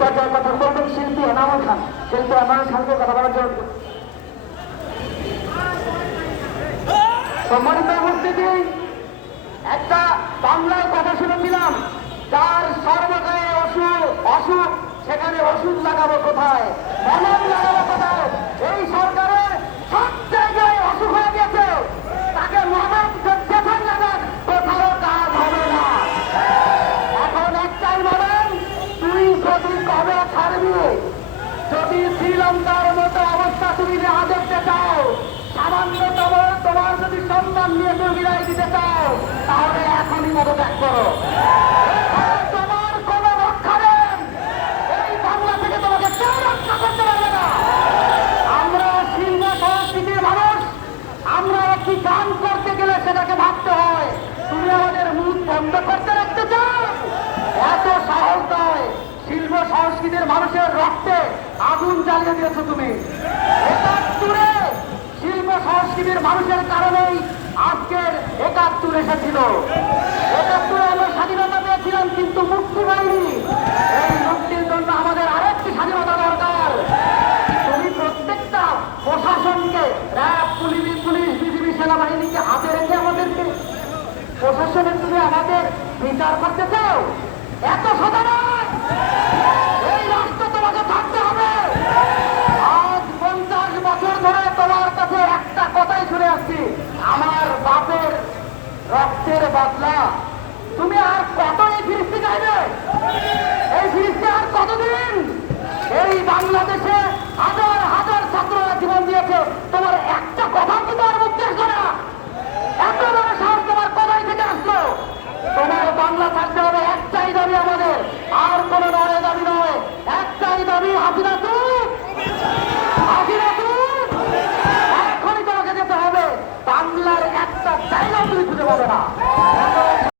পর্যায়ে কথা বলবেন শিল্পী এনামুল খান। শিল্পী এনামুল খানকে কথা বলার জন্য। সম্মানিত উপস্থিতি, একটা বাংলার কথা শুনেছিলাম, যার সর্বদায় অসুখ অসুখ, সেখানে ওষুধ লাগাবো কোথায়? শ্রীলঙ্কার মতো অবস্থা তুমি যে দেখতে দেখাও সামান্যতম তোমার যদি সন্তান নিয়ে তুমি বিদায় দিতে চাও, তাহলে এখনই পদত্যাগ করো। তোমার এই তোমাকে না। আমরা শিল্প, সংস্কৃতির মানুষ, আমরা গান করতে গেলে সেটাকে ভাবতে হয়, তুমি আমাদের বন্ধ করতে রাখতে চাও? এত নয় শিল্প, সংস্কৃতির মানুষের রক্তে আগুন জ্বালিয়ে দিয়েছ তুমি। একাত্তরে শিল্প সংস্কৃতির মানুষের কারণেই আজকের একাত্তর এসেছিল। একাত্তরে আমরা স্বাধীনতা পেয়েছিলাম, কিন্তু মুক্তি পাইনি। এই মুক্তির জন্য আমাদের আরেকটি স্বাধীনতা দরকার। তুমি প্রত্যেকটা প্রশাসনকে, র্যাব, পুলিশ পুলিশ, বিজিবি, সেনাবাহিনীকে হাতে রেখে আমাদেরকে প্রশাসনের তুমি আমাদের বিচার করতে চাও? এত সোজা ধরে তোমার কাছে একটা কথাই শুনে আসছি। আমার বাপের রক্তের বদলা। তুমি আর কত এই ফিরিস্তি চাইবে এই ফিরিস্তি আর কতদিন? এই বাংলাদেশে হাজার হাজার ছাত্ররা জীবন দিয়েছে। তোমার একটা কথা কি তোমার আসলো না এত বড় সাহস তোমার কোথায় থেকে আসলো। তোমার বাংলা থাকতে হবে, একটাই দাবি আমাদের। আর কোনো নয় দাবি নয়। একটাই দাবি, হাসিনা তুই 到的吧？